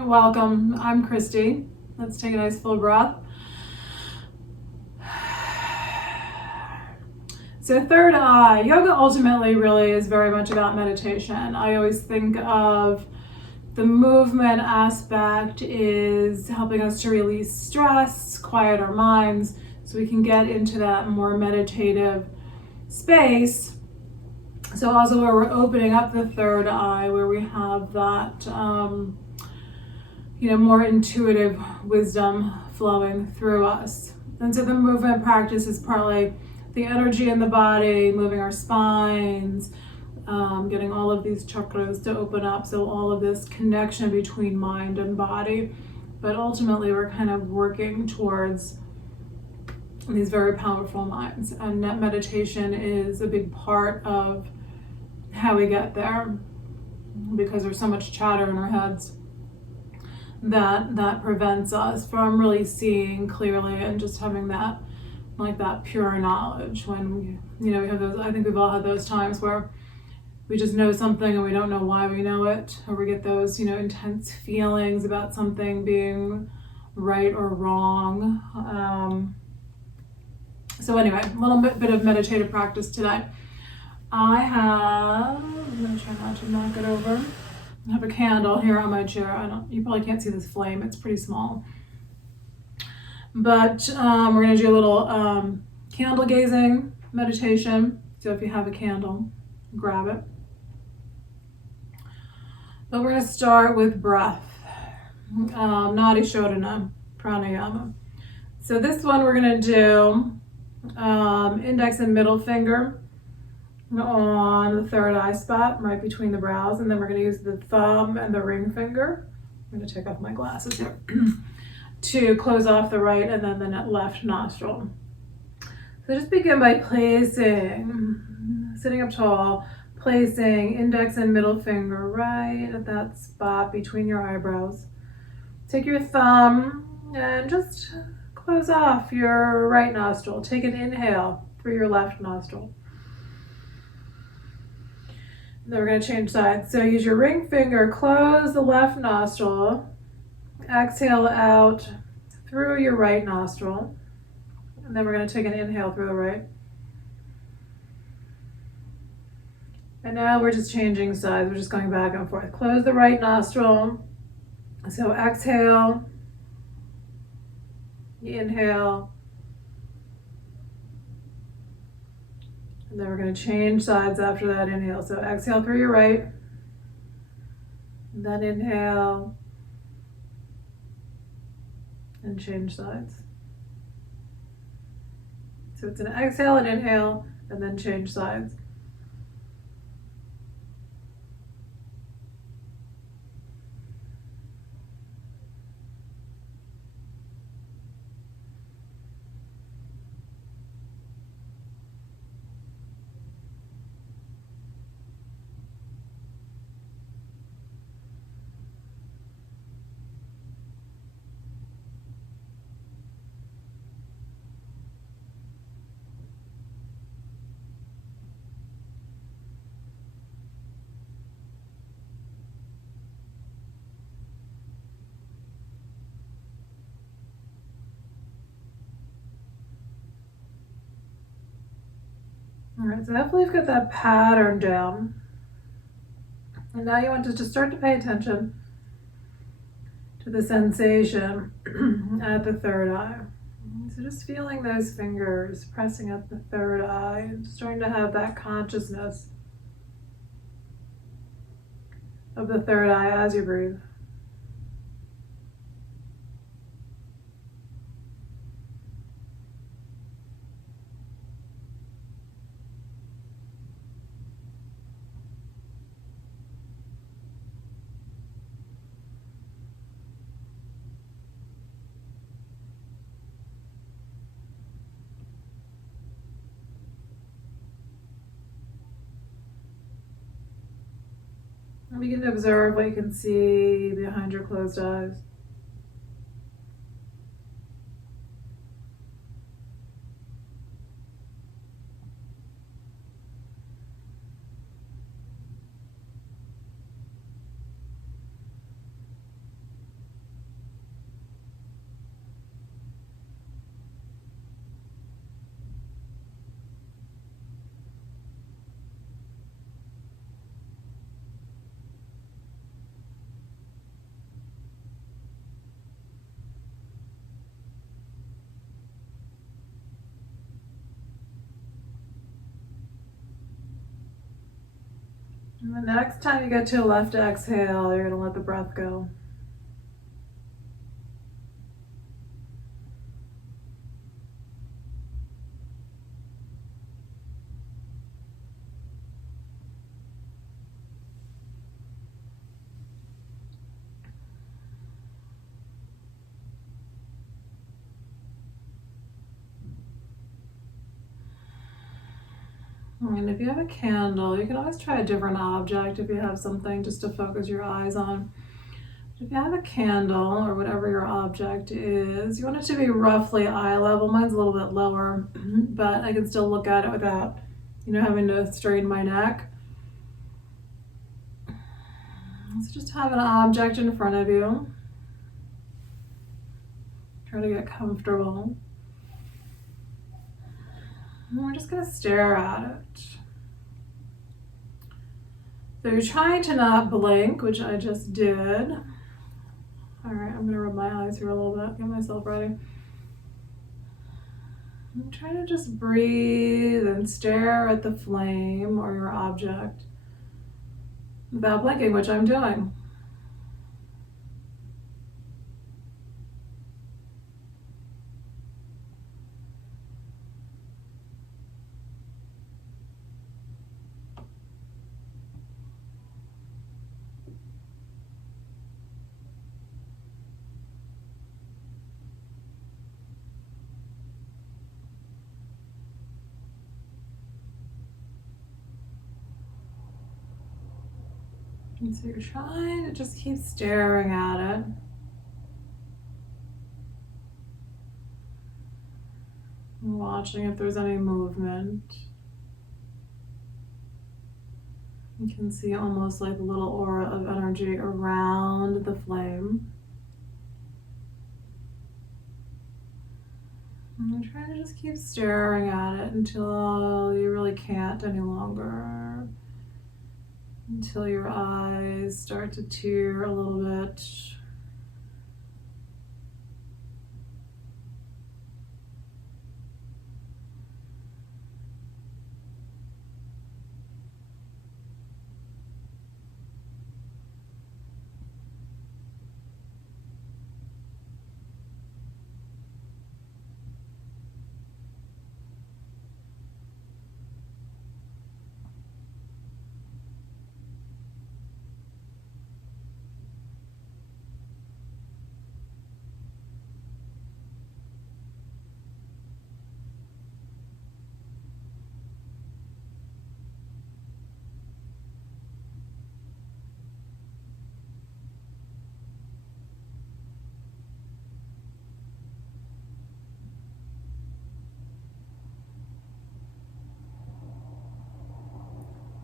Welcome. I'm Christy. Let's take a nice full breath. So third eye, yoga ultimately really is very much about meditation. I always think of the movement aspect is helping us to release stress, quiet our minds, so we can get into that more meditative space. So also where we're opening up the third eye, where we have that more intuitive wisdom flowing through us. And so the movement practice is partly the energy in the body, moving our spines, getting all of these chakras to open up. So all of this connection between mind and body. But ultimately we're kind of working towards these very powerful minds. And meditation is a big part of how we get there, because there's so much chatter in our heads that prevents us from really seeing clearly and just having that pure knowledge. When we have those, I think we've all had those times where we just know something and we don't know why we know it, or we get those intense feelings about something being right or wrong. So anyway, a little bit of meditative practice today. I'm going to try not to knock it over. I have a candle here on my chair. You probably can't see this flame, it's pretty small. But we're going to do a little candle gazing meditation. So if you have a candle, grab it. But we're going to start with breath. Nadi Shodhana, pranayama. So this one we're going to do index and middle finger on the third eye spot, right between the brows, and then we're going to use the thumb and the ring finger. I'm going to take off my glasses here to close off the right and then the left nostril. So just begin by sitting up tall, placing index and middle finger right at that spot between your eyebrows. Take your thumb and just close off your right nostril. Take an inhale through your left nostril. Then we're going to change sides. So use your ring finger, close the left nostril, exhale out through your right nostril, and then we're going to take an inhale through the right. And now we're just changing sides. We're just going back and forth. Close the right nostril. So exhale, inhale, and then we're going to change sides after that inhale. So exhale through your right, and then inhale, and change sides. So it's an exhale and inhale, and then change sides. All right, so hopefully you've got that pattern down. And now you want to just start to pay attention to the sensation at the third eye. So just feeling those fingers pressing up the third eye, and starting to have that consciousness of the third eye as you breathe. And begin to observe what you can see behind your closed eyes. And the next time you get to a left exhale, you're going to let the breath go. And if you have a candle, you can always try a different object if you have something just to focus your eyes on. If you have a candle or whatever your object is, you want it to be roughly eye level. Mine's a little bit lower, but I can still look at it without, having to strain my neck. So just have an object in front of you. Try to get comfortable. And we're just going to stare at it. So you're trying to not blink, which I just did. All right, I'm going to rub my eyes here a little bit, get myself ready. I'm trying to just breathe and stare at the flame or your object without blinking, which I'm doing. And so you're trying to just keep staring at it. And watching if there's any movement. You can see almost like a little aura of energy around the flame. And you're trying to just keep staring at it until you really can't any longer. Until your eyes start to tear a little bit.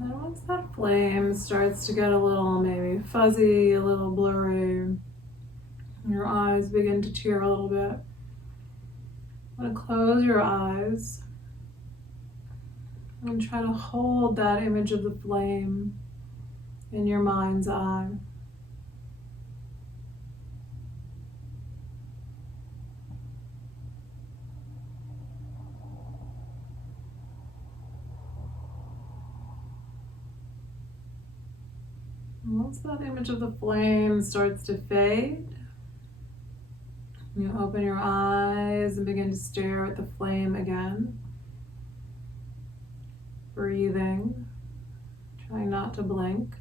And once that flame starts to get a little maybe fuzzy, a little blurry, your eyes begin to tear a little bit, I'm going to close your eyes and try to hold that image of the flame in your mind's eye. And once that image of the flame starts to fade, you open your eyes and begin to stare at the flame again. Breathing, trying not to blink.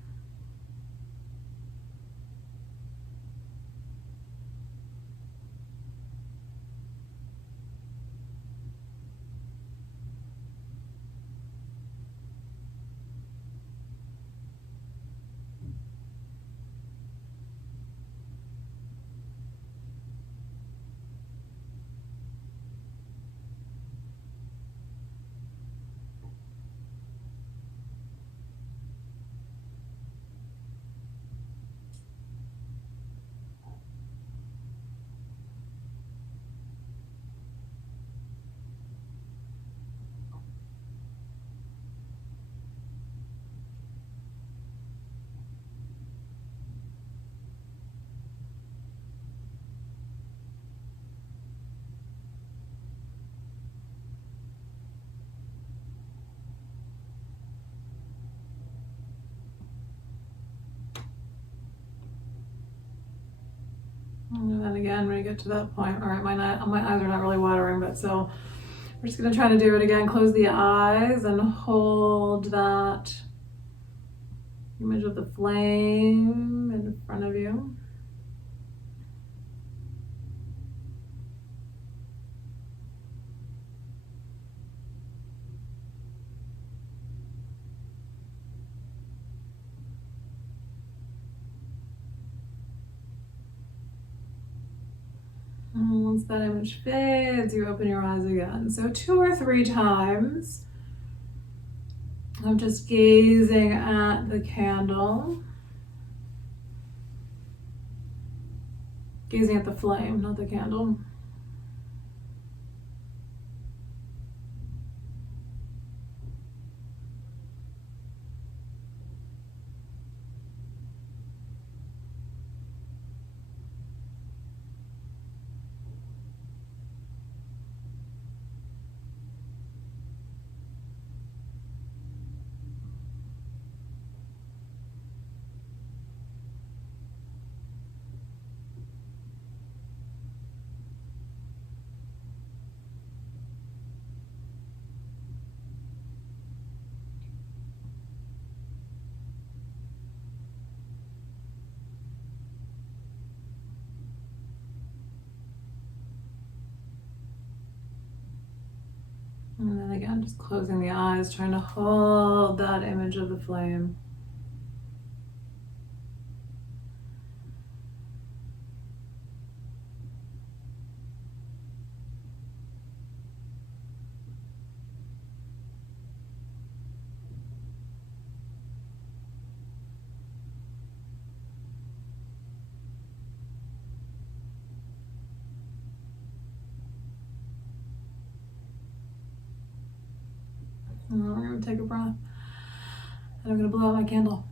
again, when you get to that point, all right, my eyes are not really watering, but so we're just going to try to do it again. Close the eyes and hold that image of the flame in front of you. And once that image fades, you open your eyes again. So 2 or 3 times of just gazing at the candle. Gazing at the flame, not the candle. And then again, just closing the eyes, trying to hold that image of the flame. And then we're going to take a breath. And I'm going to blow out my candle.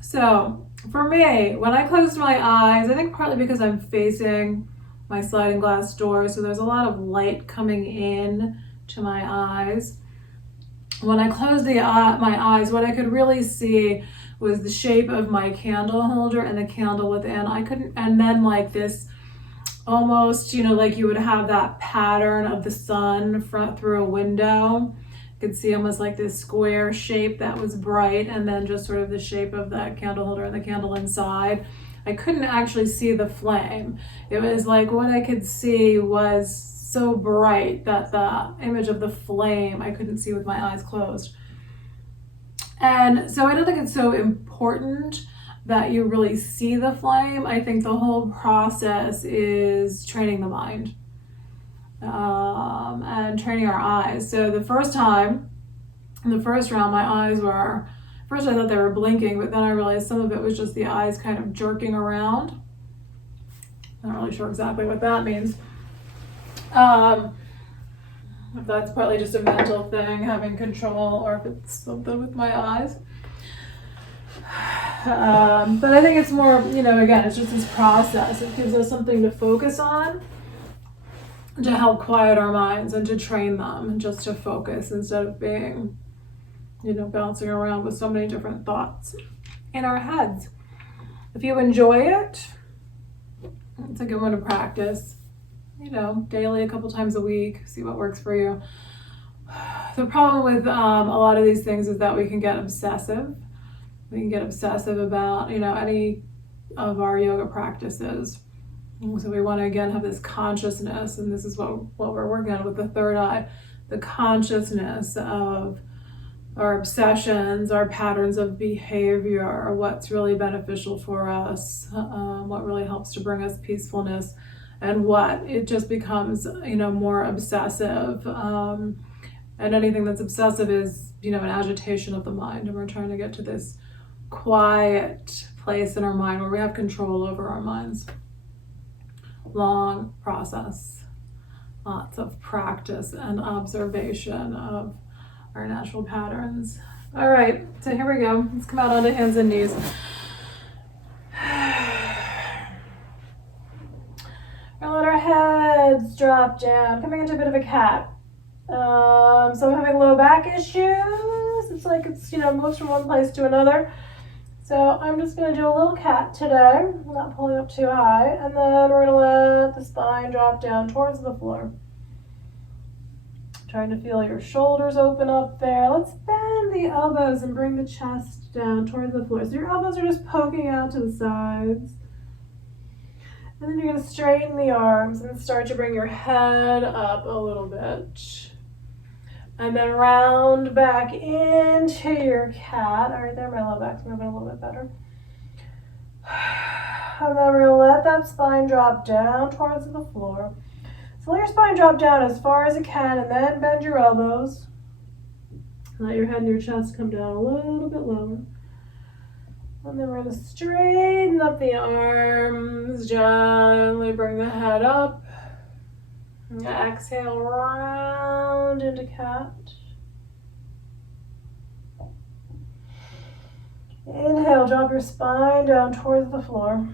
So, for me, when I closed my eyes, I think partly because I'm facing my sliding glass door, so there's a lot of light coming in to my eyes. When I closed my eyes, what I could really see was the shape of my candle holder and the candle within. And then like this, almost, like you would have that pattern of the sun through a window. You could see almost like this square shape that was bright, and then just sort of the shape of that candle holder and the candle inside. I couldn't actually see the flame. It was like what I could see was so bright that the image of the flame I couldn't see with my eyes closed. And so I don't think it's so important that you really see the flame. I think the whole process is training the mind and training our eyes. So the first time, in the first round, my eyes were, first I thought they were blinking, but then I realized some of it was just the eyes kind of jerking around. I'm not really sure exactly what that means. If that's partly just a mental thing, having control, or if it's something with my eyes. But I think it's more, again, it's just this process. It gives us something to focus on, to help quiet our minds and to train them, and just to focus instead of being, bouncing around with so many different thoughts in our heads. If you enjoy it, it's a good one to practice, daily, a couple times a week, see what works for you. The problem with a lot of these things is that we can get obsessive. We can get obsessive about, any of our yoga practices. So we want to, again, have this consciousness, and this is what we're working on with the third eye, the consciousness of our obsessions, our patterns of behavior, what's really beneficial for us, what really helps to bring us peacefulness, and what it just becomes, more obsessive. And anything that's obsessive is, an agitation of the mind, and we're trying to get to this quiet place in our mind where we have control over our minds. Long process, lots of practice and observation of our natural patterns. All right, so here we go. Let's come out onto hands and knees. We'll let our heads drop down, coming into a bit of a cat. So I'm having low back issues. It's like it's, moves from one place to another. So I'm just going to do a little cat today. I'm not pulling up too high. And then we're going to let the spine drop down towards the floor. Trying to feel your shoulders open up there. Let's bend the elbows and bring the chest down towards the floor. So your elbows are just poking out to the sides. And then you're going to straighten the arms and start to bring your head up a little bit. And then round back into your cat. All right, there, my low back's moving a little bit better. And then we're going to let that spine drop down towards the floor. So let your spine drop down as far as it can, and then bend your elbows. Let your head and your chest come down a little bit lower. And then we're going to straighten up the arms, gently bring the head up. And exhale, round into cat. Inhale, drop your spine down towards the floor.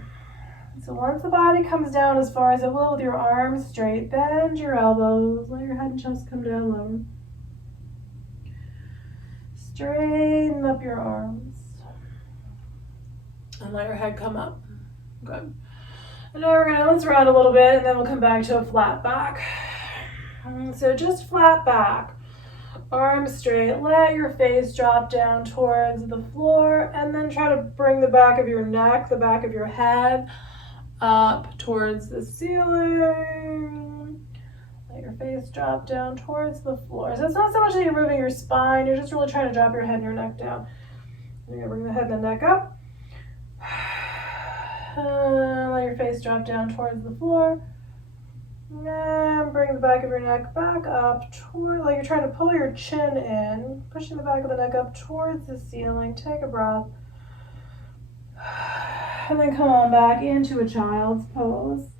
So once the body comes down as far as it will with your arms straight, bend your elbows, let your head and chest come down lower. Straighten up your arms. And let your head come up. Good. And now let's round a little bit and then we'll come back to a flat back. So just flat back. Arms straight, let your face drop down towards the floor and then try to bring the back of your neck, the back of your head up towards the ceiling. Let your face drop down towards the floor. So it's not so much that you're moving your spine, you're just really trying to drop your head and your neck down. You're going to bring the head and the neck up. Let your face drop down towards the floor. And bring the back of your neck back up toward, like you're trying to pull your chin in, pushing the back of the neck up towards the ceiling. Take a breath. And then come on back into a child's pose.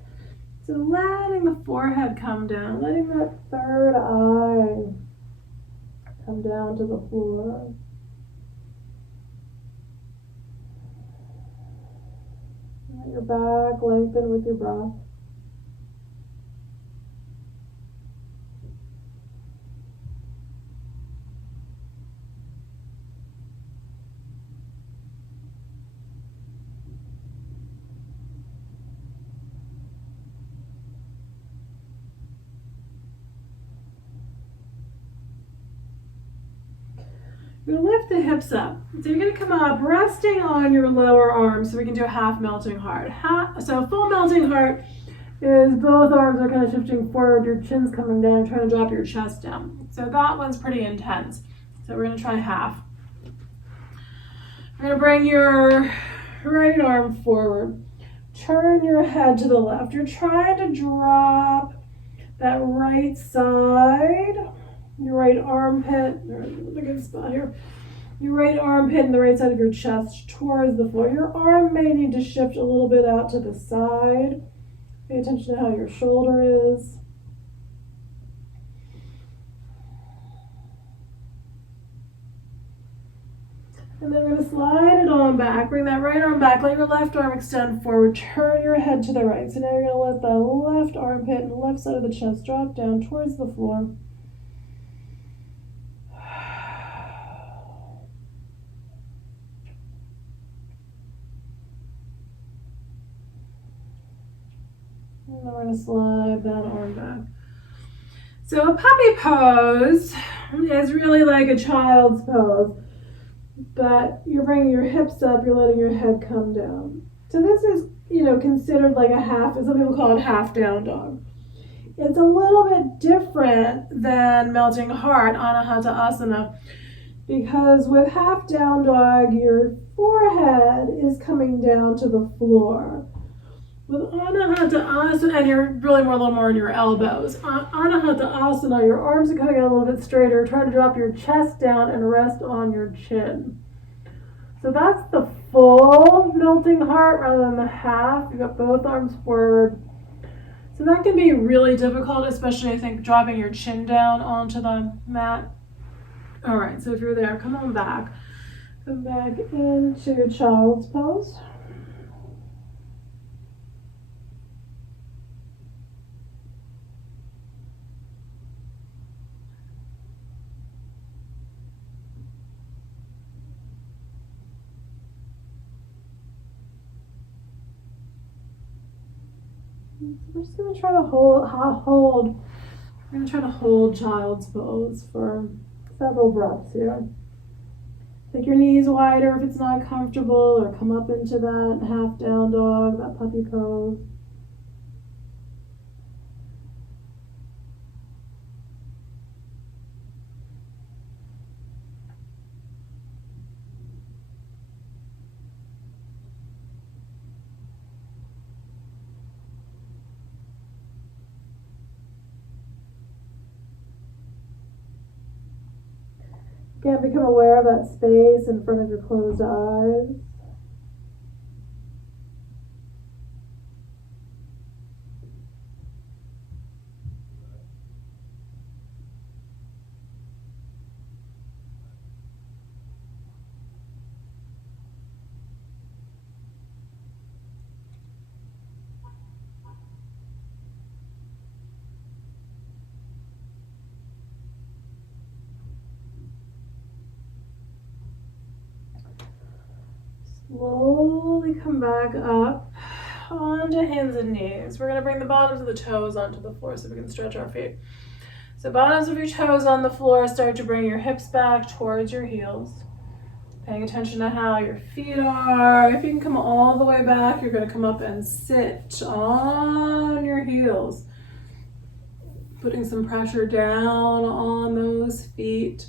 So letting the forehead come down, letting that third eye come down to the floor. Let your back lengthen with your breath. You're going to lift the hips up. So you're going to come up resting on your lower arms so we can do a half melting heart. So full melting heart is both arms are kind of shifting forward, your chin's coming down, trying to drop your chest down. So that one's pretty intense. So we're going to try half. We're going to bring your right arm forward. Turn your head to the left. You're trying to drop that right side. Your right armpit, there's a good spot here. Your right armpit and the right side of your chest towards the floor. Your arm may need to shift a little bit out to the side. Pay attention to how your shoulder is. And then we're going to slide it on back. Bring that right arm back. Let your left arm extend forward. Turn your head to the right. So now you're going to let the left armpit and the left side of the chest drop down towards the floor. And then we're going to slide that arm back. So a puppy pose is really like a child's pose, but you're bringing your hips up, you're letting your head come down. So this is, considered like a half, some people call it half down dog. It's a little bit different than melting heart, Anahata Asana, because with half down dog, your forehead is coming down to the floor. With Anahata Asana, and you're really a little more in your elbows. Anahata Asana, your arms are coming out a little bit straighter. Try to drop your chest down and rest on your chin. So that's the full melting heart rather than the half. You've got both arms forward. So that can be really difficult, especially I think dropping your chin down onto the mat. All right, so if you're there, come on back. Come back into your child's pose. We're just gonna try to we're gonna try to hold child's pose for several breaths here. Take your knees wider if it's not comfortable, or come up into that half down dog, that puppy pose. Again, become aware of that space in front of your closed eyes. Slowly come back up onto hands and knees. We're going to bring the bottoms of the toes onto the floor so we can stretch our feet. So bottoms of your toes on the floor, start to bring your hips back towards your heels. Paying attention to how your feet are. If you can come all the way back, you're going to come up and sit on your heels. Putting some pressure down on those feet.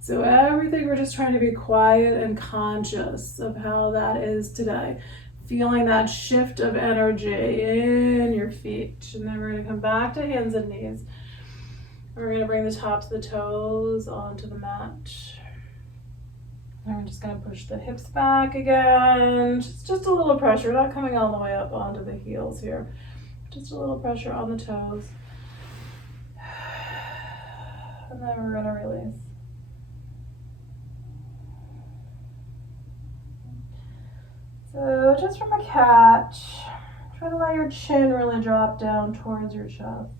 So everything, we're just trying to be quiet and conscious of how that is today. Feeling that shift of energy in your feet. And then we're going to come back to hands and knees. We're going to bring the tops of the toes onto the mat. And we're just going to push the hips back again. Just a little pressure, not coming all the way up onto the heels here. Just a little pressure on the toes. And then we're going to release. So just from a cat, try to let your chin really drop down towards your chest.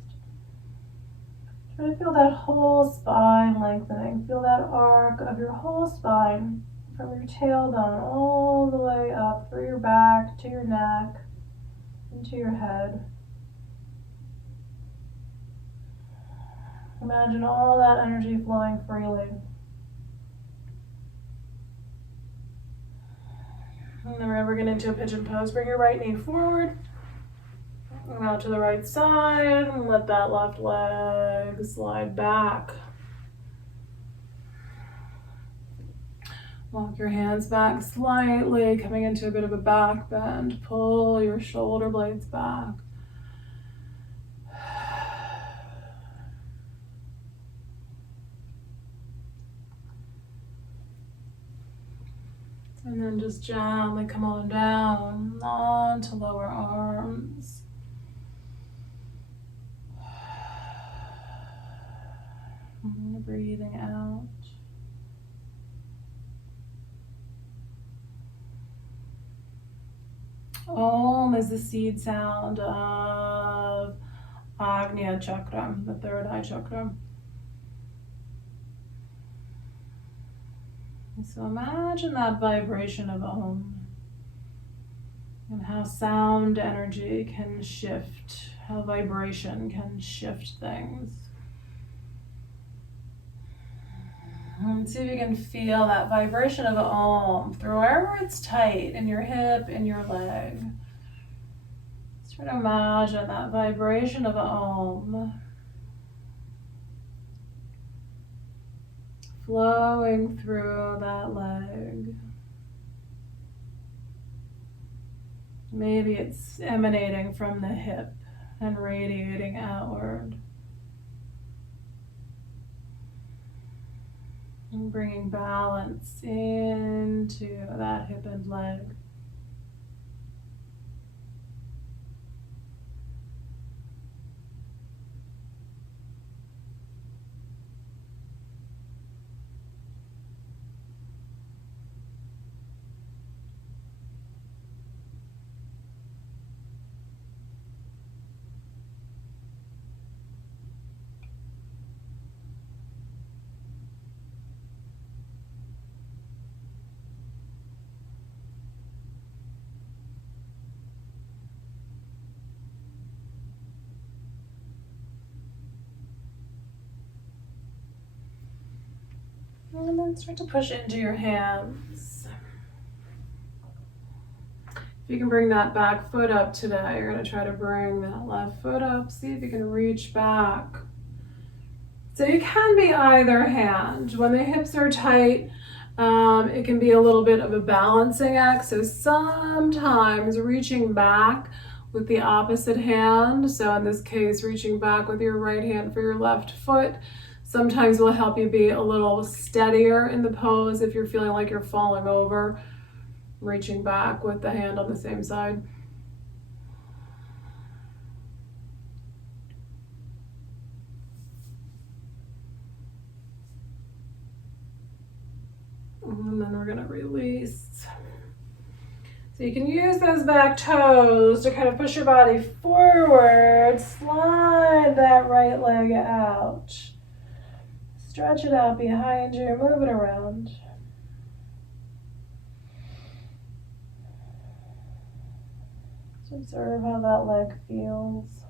Try to feel that whole spine lengthening. Feel that arc of your whole spine from your tailbone all the way up through your back to your neck, into your head. Imagine all that energy flowing freely. And then we're going into a pigeon pose. Bring your right knee forward. And out to the right side. And let that left leg slide back. Walk your hands back slightly, coming into a bit of a back bend. Pull your shoulder blades back. And then just gently come on down onto lower arms. And breathing out. Om is the seed sound of Ajna Chakra, the third eye chakra. So imagine that vibration of Om and how sound energy can shift, how vibration can shift things. And see if you can feel that vibration of Om through wherever it's tight, in your hip, in your leg. Just try to imagine that vibration of Om flowing through that leg. Maybe it's emanating from the hip and radiating outward. And bringing balance into that hip and leg. And then start to push into your hands. If you can bring that back foot up today, you're going to try to bring that left foot up. See if you can reach back. So you can be either hand. When the hips are tight, it can be a little bit of a balancing act. So sometimes reaching back with the opposite hand, so in this case, reaching back with your right hand for your left foot, sometimes will help you be a little steadier in the pose if you're feeling like you're falling over, reaching back with the hand on the same side. And then we're gonna release. So you can use those back toes to kind of push your body forward, slide that right leg out. Stretch it out behind you, move it around. Just observe how that leg feels.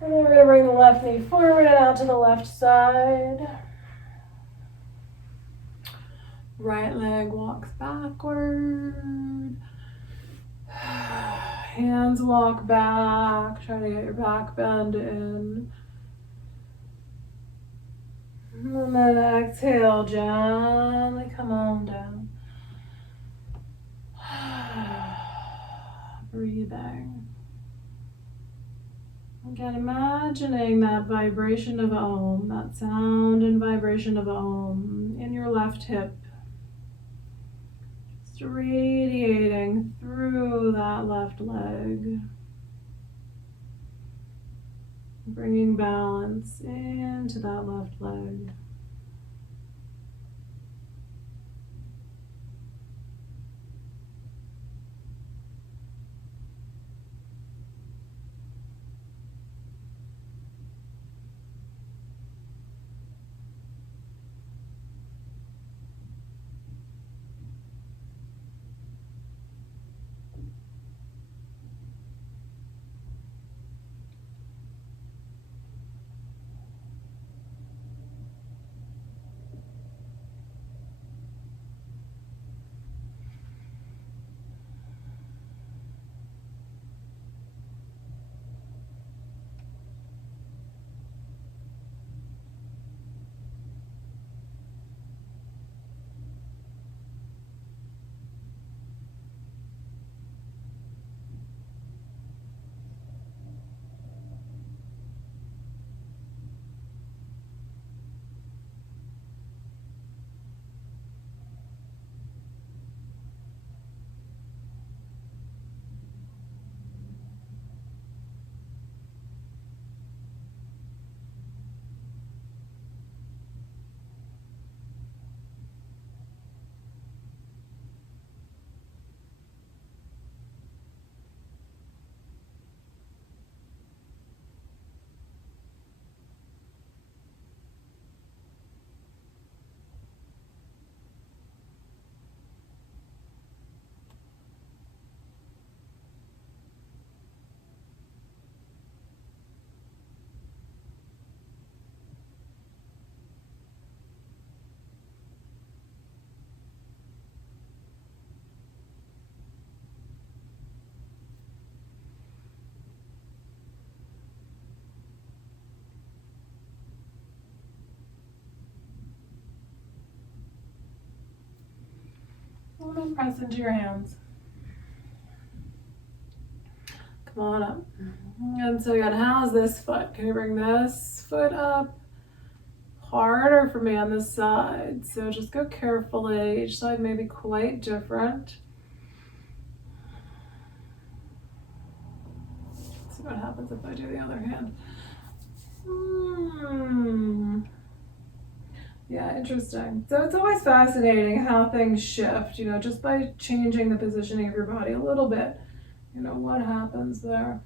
And then we're going to bring the left knee forward and out to the left side. Right leg walks backward. Hands walk back. Try to get your back bend in. And then exhale, gently come on down. Breathing. Again, imagining that vibration of Om, that sound and vibration of Om in your left hip. Just radiating through that left leg. Bringing balance into that left leg. And then press into your hands. Come on up. And so again, how's this foot? Can you bring this foot up? Harder for me on this side. So just go carefully. Each side may be quite different. Let's see what happens if I do the other hand. Yeah, interesting. So it's always fascinating how things shift, just by changing the positioning of your body a little bit. What happens there?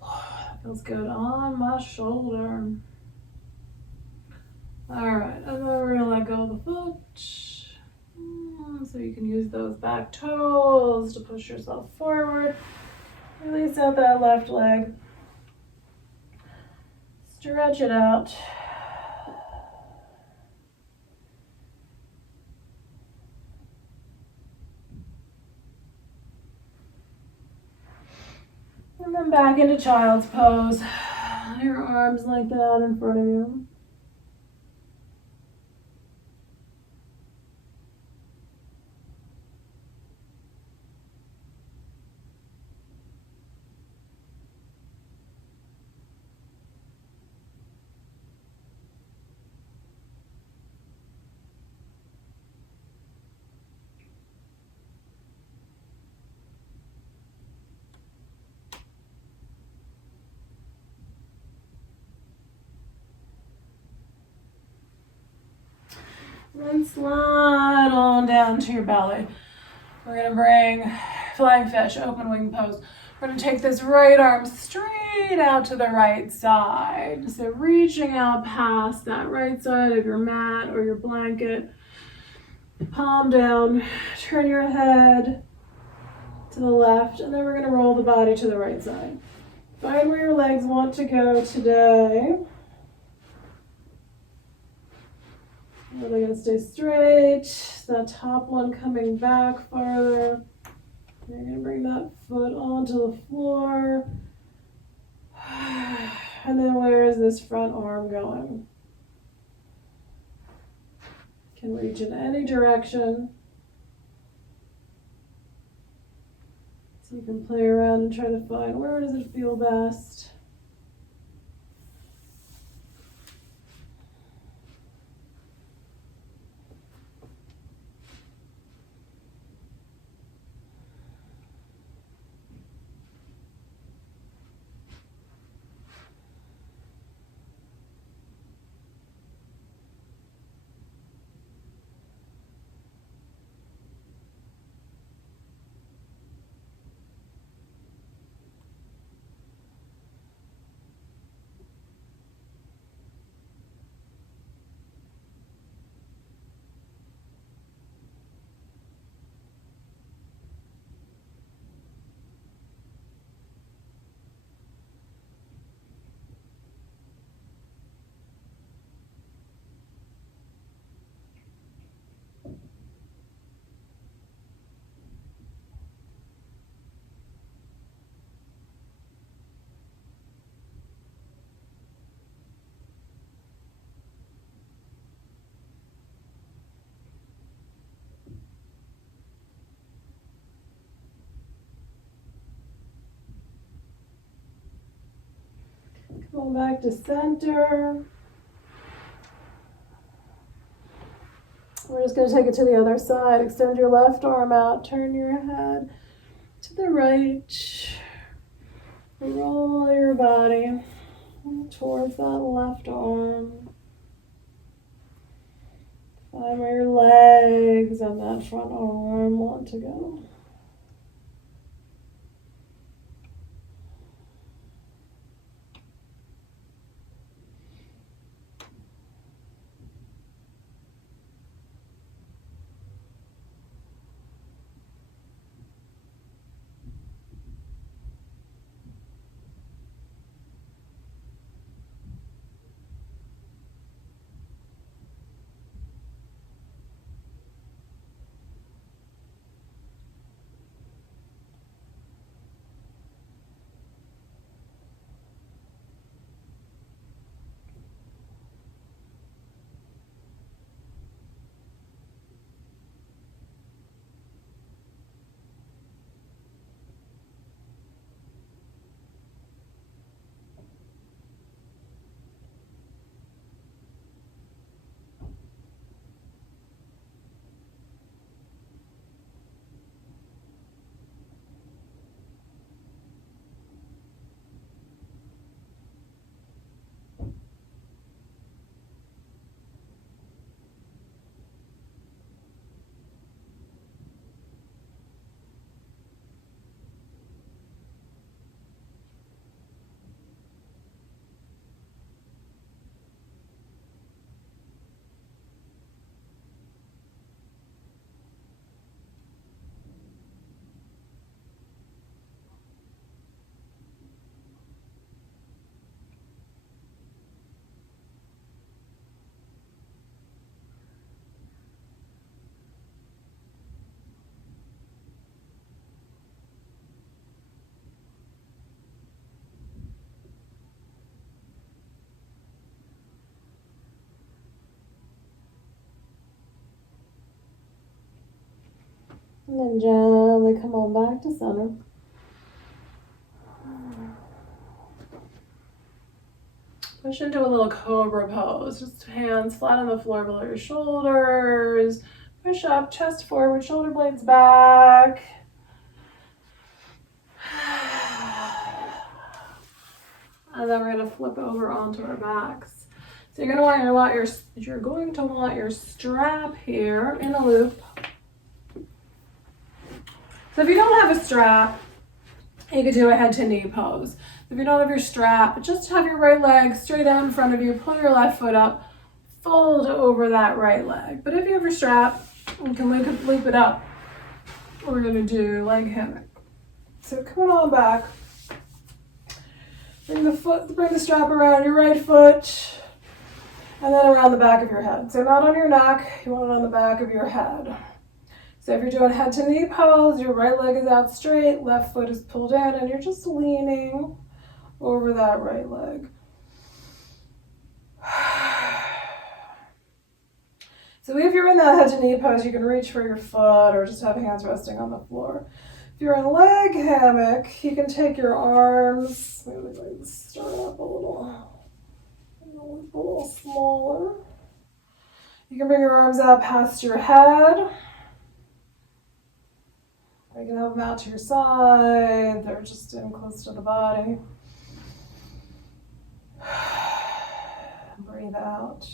That feels good on my shoulder. All right, and then we're gonna let go of the foot. So you can use those back toes to push yourself forward. Release out that left leg. Stretch it out. And then back into child's pose. Your arms like that in front of you. Then slide on down to your belly. We're going to bring flying fish, open wing pose. We're going to take this right arm straight out to the right side. So reaching out past that right side of your mat or your blanket. Palm down, turn your head to the left, and then we're going to roll the body to the right side. Find where your legs want to go today. Are they going to stay straight? That top one coming back farther. You're going to bring that foot onto the floor. And then where is this front arm going? Can reach in any direction. So you can play around and try to find where does it feel best. Come on back to center. We're just going to take it to the other side. Extend your left arm out. Turn your head to the right. Roll your body towards that left arm. Find where your legs and that front arm want to go. And then gently come on back to center. Push into a little cobra pose. Just hands flat on the floor below your shoulders. Push up, chest forward, shoulder blades back. And then we're going to flip over onto our backs. So you're going to want your strap here in a loop. So if you don't have a strap, you could do a head to knee pose. If you don't have your strap, just have your right leg straight out in front of you, pull your left foot up, fold over that right leg. But if you have your strap, you can loop it up. We're gonna do leg hammock. So come on back. Bring the strap around your right foot, and then around the back of your head. So not on your neck, you want it on the back of your head. So if you're doing head to knee pose, your right leg is out straight, left foot is pulled in, and you're just leaning over that right leg. So if you're in that head to knee pose, you can reach for your foot or just have hands resting on the floor. If you're in leg hammock, you can take your arms, maybe start up a little smaller. You can bring your arms out past your head. Or you can have them out to your side. They're just in close to the body. Breathe out.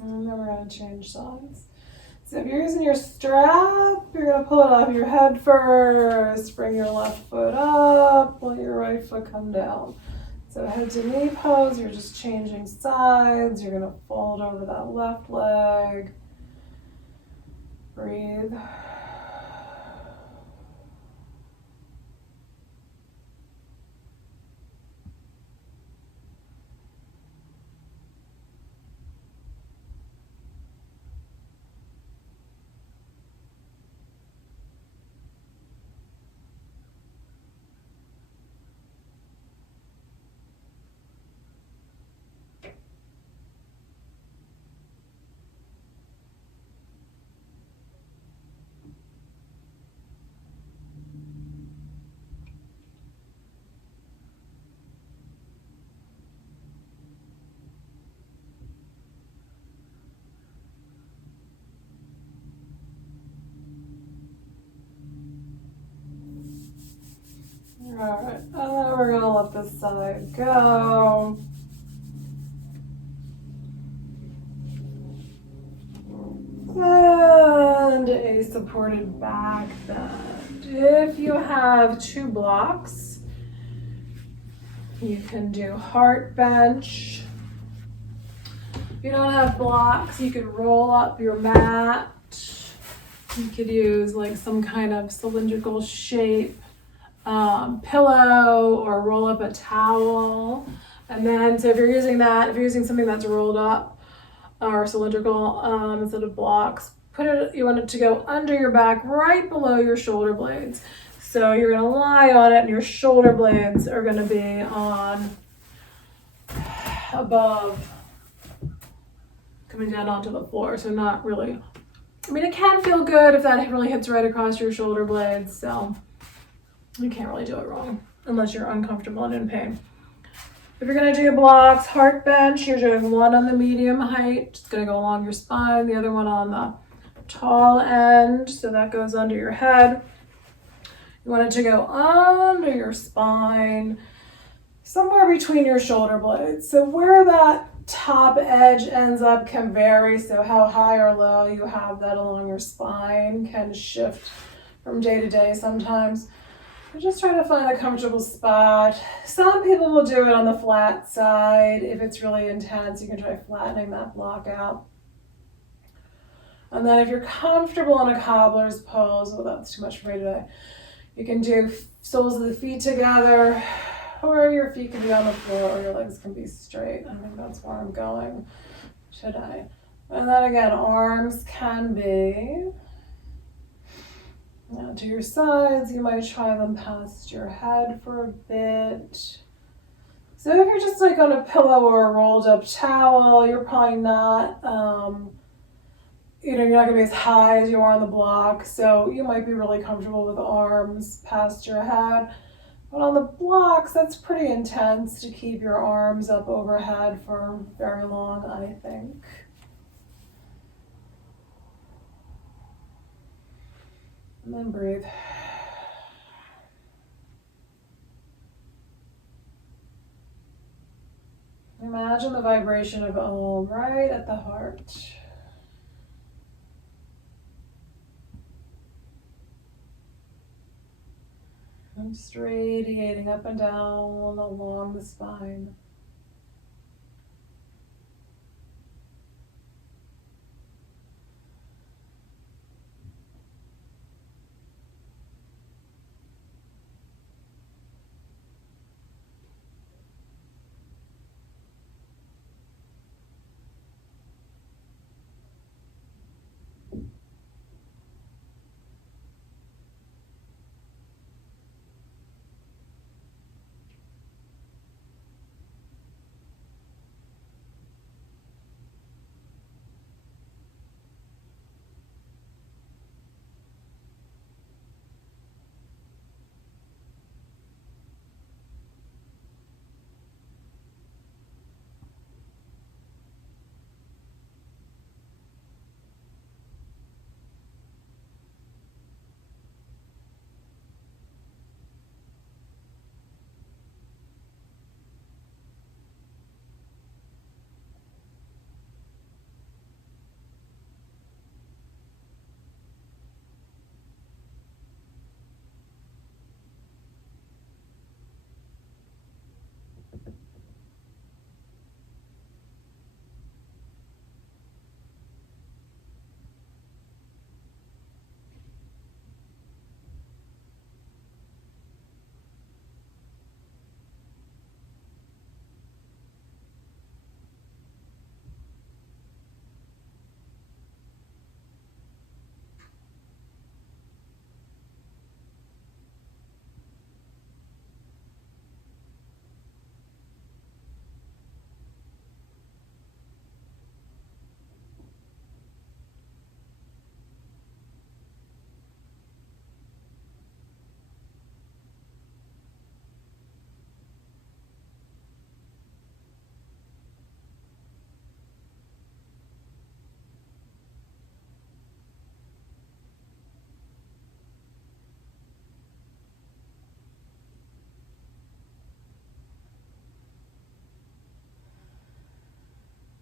And then we're going to change sides. So if you're using your strap, you're going to pull it off your head first. Bring your left foot up, let your right foot come down. So head to knee pose, you're just changing sides. You're going to fold over that left leg. Breathe. All right, and then we're going to let this side go. And a supported back bend. If you have 2 blocks, you can do heart bench. If you don't have blocks, you could roll up your mat. You could use like some kind of cylindrical shape pillow or roll up a towel. And then, so if you're using something that's rolled up or cylindrical instead of blocks, you want it to go under your back, right below your shoulder blades. So you're going to lie on it and your shoulder blades are going to be on above, coming down onto the floor. So not really, it can feel good if that really hits right across your shoulder blades. So you can't really do it wrong unless you're uncomfortable and in pain. If you're going to do blocks, heart bench, you're doing one on the medium height. It's going to go along your spine, the other one on the tall end. So that goes under your head. You want it to go under your spine, somewhere between your shoulder blades. So where that top edge ends up can vary. So how high or low you have that along your spine can shift from day to day sometimes. Just try to find a comfortable spot. Some people will do it on the flat side. If it's really intense, you can try flattening that block out. And then if you're comfortable in a cobbler's pose, well, that's too much for me today. You can do soles of the feet together, or your feet can be on the floor, or your legs can be straight. I think that's where I'm going today. And then again, arms can be now to your sides. You might try them past your head for a bit. So if you're just like on a pillow or a rolled up towel, you're probably not, you're not gonna be as high as you are on the block. So you might be really comfortable with arms past your head. But on the blocks, that's pretty intense to keep your arms up overhead for very long, I think. And then breathe. Imagine the vibration of Om right at the heart. And just radiating up and down along the spine.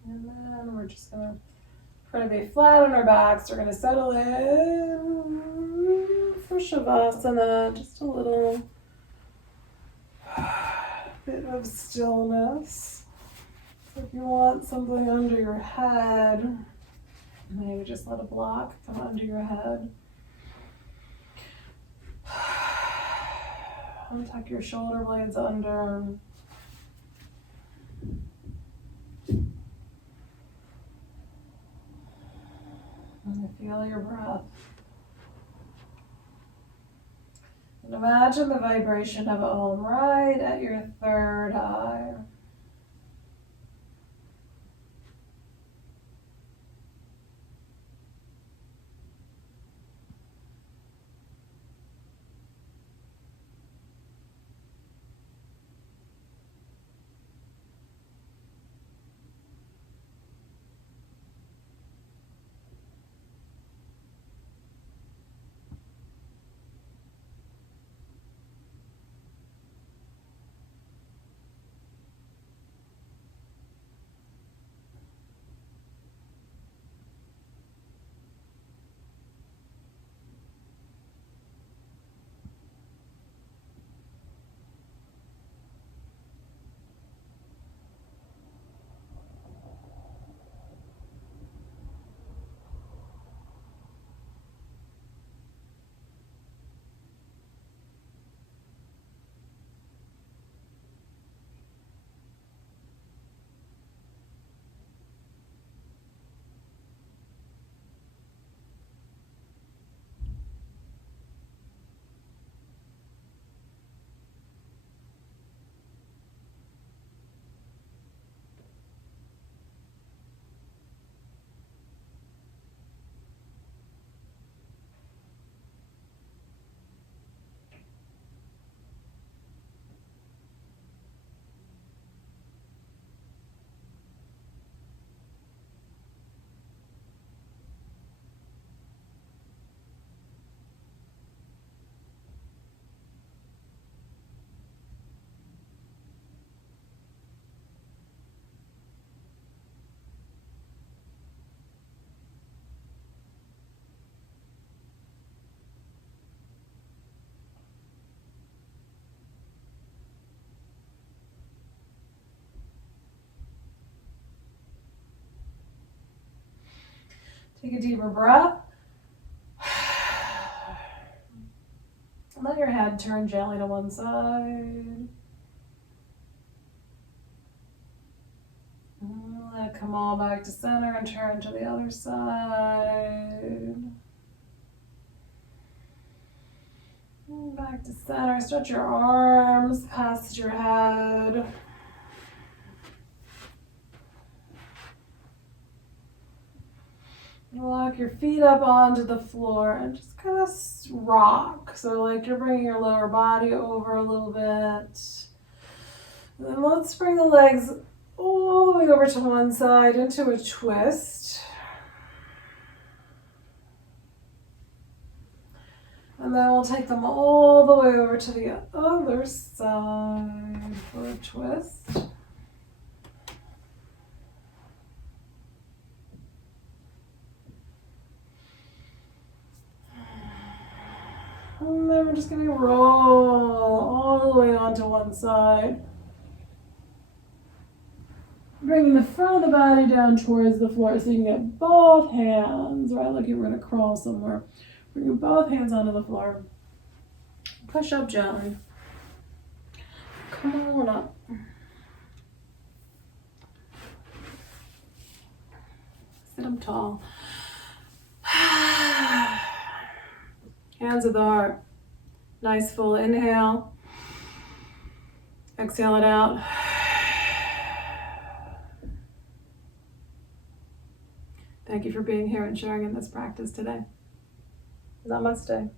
And then we're just gonna try to be flat on our backs. We're gonna settle in for Shavasana, just a little bit of stillness. So if you want something under your head, maybe just let a block come under your head. And tuck your shoulder blades under. And feel your breath. And imagine the vibration of Om right at your third eye. Take a deeper breath. Let your head turn gently to one side. Let it come all back to center and turn to the other side. Back to center. Stretch your arms past your head. Walk your feet up onto the floor and just kind of rock. So like you're bringing your lower body over a little bit. And then let's bring the legs all the way over to one side into a twist. And then we'll take them all the way over to the other side for a twist. And then we're just going to roll all the way onto one side. Bringing the front of the body down towards the floor so you can get both hands, right, like you were going to crawl somewhere. Bring both hands onto the floor. Push up gently. Come on up. Sit up tall. Hands at the heart. Nice full inhale. Exhale it out. Thank you for being here and sharing in this practice today. Namaste.